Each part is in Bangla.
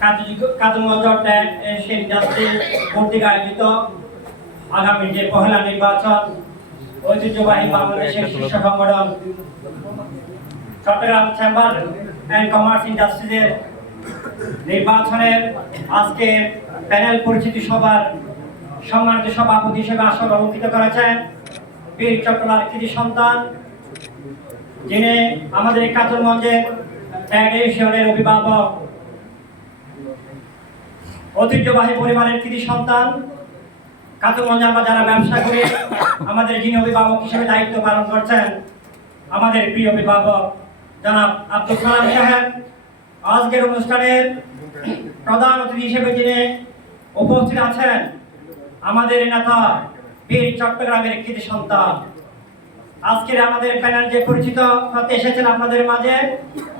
কাজমঞ্জ সেই ইন্ডাস্ট্রি কর্তৃক আয়োজিত আগামী যে পহেলা নির্বাচন ঐতিহ্যবাহী বাংলাদেশের শীর্ষ সংগঠন চট্টগ্রাম চেম্বার অ্যান্ড কমার্স ইন্ডাস্ট্রিজের নির্বাচনের আজকে প্যানেল পরিচিতি সভার সম্মানিত সভাপতি হিসেবে আসন অলঙ্কিত করেছেন বীর চট্টলার কৃতি সন্তান, যিনি আমাদের কাতরগঞ্জের ফেডারেশনের অভিভাবক। ঐতিহ্যবাহী পরিবারের কৃতি সন্তান কাতরগঞ্জে আমরা যারা ব্যবসা করে আমাদের যিনি অভিভাবক হিসেবে দায়িত্ব পালন করছেন, আমাদের প্রিয় অভিভাবক জনাব আব্দুল সালাম সাহেব, আজকের অনুষ্ঠানের প্রধান অতিথি হিসেবে যিনি উপস্থিত আছেন, আমাদের নেতা বীর চট্টগ্রামের কৃতি সন্তান। আজকের আমাদের প্যানেল যে পরিচিত হতে এসেছেন আপনাদের মাঝে,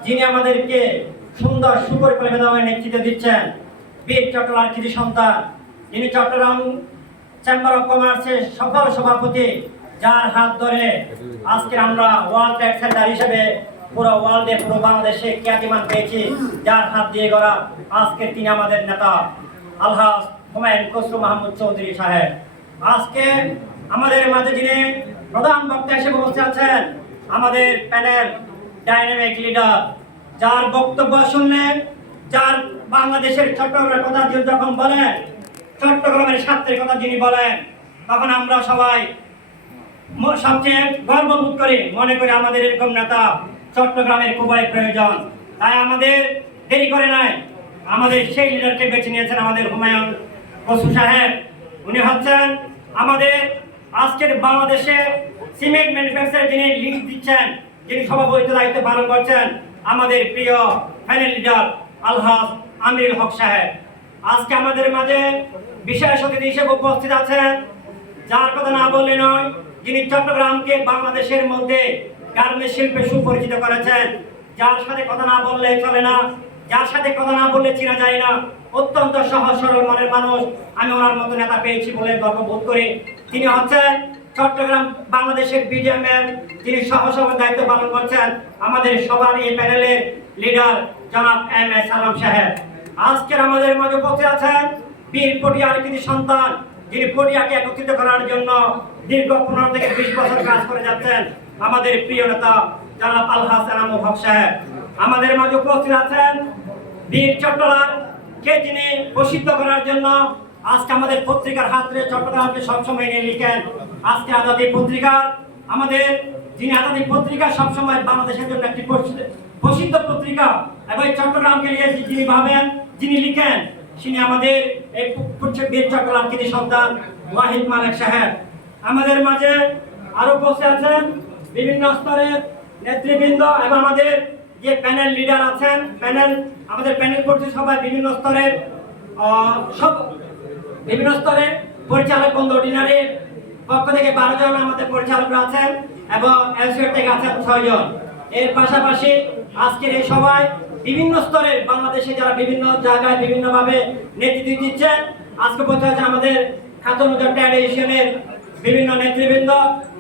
যিনি আমাদেরকে সুন্দর সুপরিকল্পিতভাবে নেতৃত্ব দিচ্ছেন বীর চট্টগ্রাম কৃতি সন্তান, যিনি চট্টগ্রাম চেম্বার অফ কমার্সের সফল সভাপতি, যার হাত ধরে আজকে আমরা ওয়ার্ল্ড ট্রেড সেন্টার হিসেবে পুরো ওয়ার্ল্ডে পুরো বাংলাদেশে খ্যাতিমান পেয়েছি, যার হাত দিয়ে গড়া আজকে তিনি আমাদের নেতা আলহাজ হুমায়ুন খসরু মাহমুদ চৌধুরী সাহেব। আজকে আমাদের মাঝে যিনি প্রধান বক্তা হিসেবে উপস্থিত আছেন, আমাদের প্যানেল ডাইনামিক লিডার যার বক্তব্য শুনলে, যার বাংলাদেশের চট্টগ্রামের কথা যখন বলেন, চট্টগ্রামের স্বার্থের কথা যিনি বলেন, তখন আমরা সবাই সবচেয়ে গর্ববোধ করি মনে করি আমাদের এরকম নেতা চট্টগ্রামের খুবই প্রয়োজন। তাই আমাদের দেরি করে নাই। আমাদের সেই লিডারকে বেছে নিয়েছেন আমাদের হুমায়ুন বসু সাহেব। উনি হচ্ছেন আমাদের আজকের বাংলাদেশে সিমেন্ট ম্যানুফ্যাকচার যিনি লিড দিচ্ছেন, যিনি সভাপতিত্ব দায়িত্ব পালন করছেন, আমাদের প্রিয় ফাইনাল লিডার আলহাজ আমিরুল হক সাহেব। আজকে আমাদের মাঝে বিশেষ অতিথি হিসেবে উপস্থিত আছেন। যার কথা না বললে নয়, যিনি চট্টগ্রামকে বাংলাদেশের মধ্যে গার্মেন্টস শিল্পে সুপরিচিত করেছেন। যার সাথে কথা না বললে চলে না, যার সাথে কথা না বললে চিনা যায় না। অত্যন্ত সহজ, সরল মনের মানুষ। আমি ওনার মতো নেতা পেয়েছি বলে গর্ববোধ করি। তিনি হচ্ছেন চট্টগ্রাম বাংলাদেশের বিজেএমের যিনি সহসভার দায়িত্ব পালন করছেন। আমাদের সবার এই প্যানেলের লিডার জনাব এম এস আলম সাহেব। আজকের আমাদের মাঝে উপস্থিত আছেন বীর পটিয়ার কৃতি সন্তান। যিনি পটিয়াকে একত্রিত করার জন্য দীর্ঘ পনেরো থেকে বিশ বছর কাজ করে যাচ্ছেন, আমাদের প্রিয় নেতা জনাব আলহাস এনামুল হক সাহেব। আমাদের মাঝে উপস্থিত আছেন বীর চট্টলার, কে যিনি প্রসিদ্ধ করার জন্য আজকে আমাদের পত্রিকার হাত ধরে চট্টগ্রামকে সবসময় নিয়ে লিখেন। আজকে আজাদি পত্রিকার আমাদের যিনি আজাদি পত্রিকা সবসময় বাংলাদেশের জন্য একটি প্রসিদ্ধ পত্রিকা, এবং চট্টগ্রামকে নিয়ে যিনি ভাবেন যিনি লিখেন, তিনি আমাদের এই বীর সন্তান ওয়াহিদ মালিক সাহেব। আমাদের মাঝে আরও বসে আছেন বিভিন্ন স্তরের নেতৃবৃন্দ এবং আমাদের যে প্যানেল লিডার আছেন, প্যানেল, আমাদের প্যানেল করছে সবাই বিভিন্ন স্তরের সব বিভিন্ন স্তরে পরিচালক বন্ধু অর্ডিনারির পক্ষ থেকে বারো জন আমাদের পরিচালকরা আছেন এবং এলসিওর থেকে আছেন ছয় জন। এর পাশাপাশি আজকের এই সভায় বিভিন্ন স্তরের বাংলাদেশে যারা বিভিন্ন জায়গায় বিভিন্নভাবে নেতৃত্ব দিচ্ছেন, আজকে বলতে হচ্ছে আমাদের খাতনুজার ট্যাডিশনের বিভিন্ন নেতৃবৃন্দ,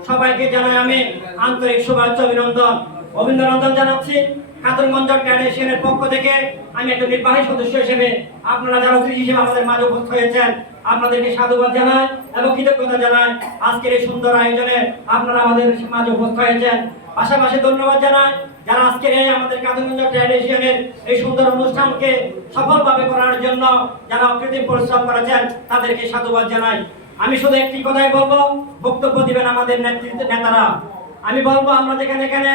সবাইকে জানাই আমি আন্তরিক শুভেচ্ছা, অভিনন্দন। অভিনন্দন জানাচ্ছি খাতুনগঞ্জ ট্র্যাডিশনের পক্ষ থেকে। আমি একটা নির্বাহী সদস্য হিসেবে আপনারা যারা অতিথি হিসেবে আমাদের মাঝে উপস্থিত হয়েছেন, আপনাদেরকে সাধুবাদ জানাই এবং কৃতজ্ঞতা জানাই। আজকের এই সুন্দর আয়োজনে আপনারা আমাদের মাঝে উপস্থিত হয়েছেন। পাশাপাশি ধন্যবাদ জানাই যারা আজকের এই আমাদের কাজুগঞ্জ ট্র্যাডিশনের এই সুন্দর অনুষ্ঠানকে সফলভাবে করার জন্য যারা অকৃত্রিম পরিশ্রম করেছেন, তাদেরকে সাধুবাদ জানাই। আমি শুধু একটি কথাই বলব, বক্তব্য দিবেন আমাদের নেতৃত্ব নেতারা। আমি বলব, আমরা যেখানে এখানে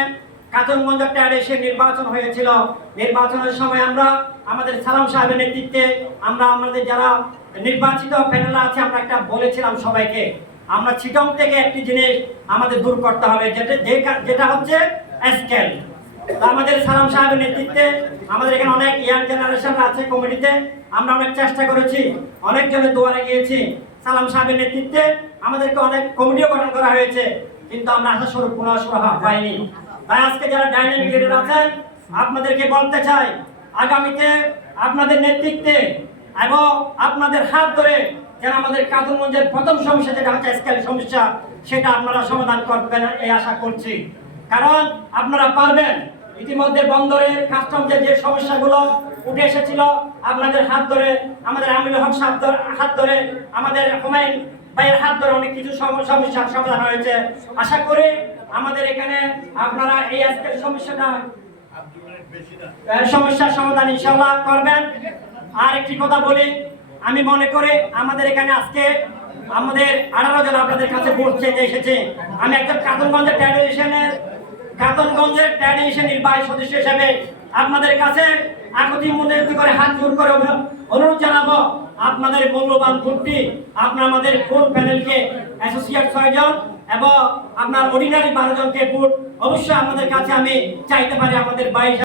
কাজনগঞ্জ ট্যাডেসের নির্বাচন হয়েছিল, নির্বাচনের সময় আমরা আমাদের সালাম সাহেবের নেতৃত্বে আমরা আমাদের যারা নির্বাচিত প্যানেল আছে, আমরা একটা বলেছিলাম সবাইকে। আমরা ছিটং থেকে একটি জিনিস আমাদের দূর করতে হবে, যেটা যেটা হচ্ছে স্কেল। আমাদের সালাম সাহেবের নেতৃত্বে আমাদের এখানে অনেক ইয়াং জেনারেশন আছে কমিটিতে, আমরা অনেক চেষ্টা করেছি, অনেক জনের দুয়ারে গিয়েছি। সালাম সাহেবের নেতৃত্বে আমাদেরকে অনেক কমিটিও গঠন করা হয়েছে, কিন্তু আমরা আশা স্বরূপ কোনো সুরাহা পাইনি তাই আজকে যারা ডাইনামিক লিডার আছেন, আপনাদেরকে বলতে চাই, আগামীতে আপনাদের নেতৃত্বে এবং আপনাদের হাত ধরে যেন আমাদের কাদুরগঞ্জের প্রথম সমস্যা যেটা হচ্ছে স্কেল সমস্যা সেটা আপনারা সমাধান করবেন এই আশা করছি। কারণ আপনারা পারবেন। ইতিমধ্যে বন্দরের কাস্টমসের যে সমস্যাগুলো উঠে এসেছিল আপনাদের হাত ধরে আমাদের আমিনুল হক সাহেব হাত ধরে আমাদের হুমায়ুন ভাইয়ের হাত ধরে অনেক কিছু সম- সমস্যার সমাধান হয়েছে। আশা করি আমাদের এখানে আপনারা এই আজকের সমস্যাটা সমস্যার সমাধান ইনশাল্লাহ করবেন। আর একটি কথা বলি আমি মনে করি আমাদের এখানে আজকে আমাদের আঠারো জন আপনাদের কাছে ভোট চেয়ে এসেছে। আমি একজন কাতনগঞ্জের ট্র্যাডিশনের কাতনগঞ্জের ট্র্যাডিশন নির্বাহী সদস্য হিসেবে আপনাদের কাছে আকতি মনোনীত করে হাত জোর করে অনুরোধ জানাব, আপনাদের মূল্যবান ভোটটি আপনার আমাদের ভোট প্যানেলকে অ্যাসোসিয়েট ছয়জন এবং আপনার অর্ডিনারি বারো জনকে ভোট অবশ্যই আমাদের কাছে আমি চাইতে পারি আমাদের বাইশ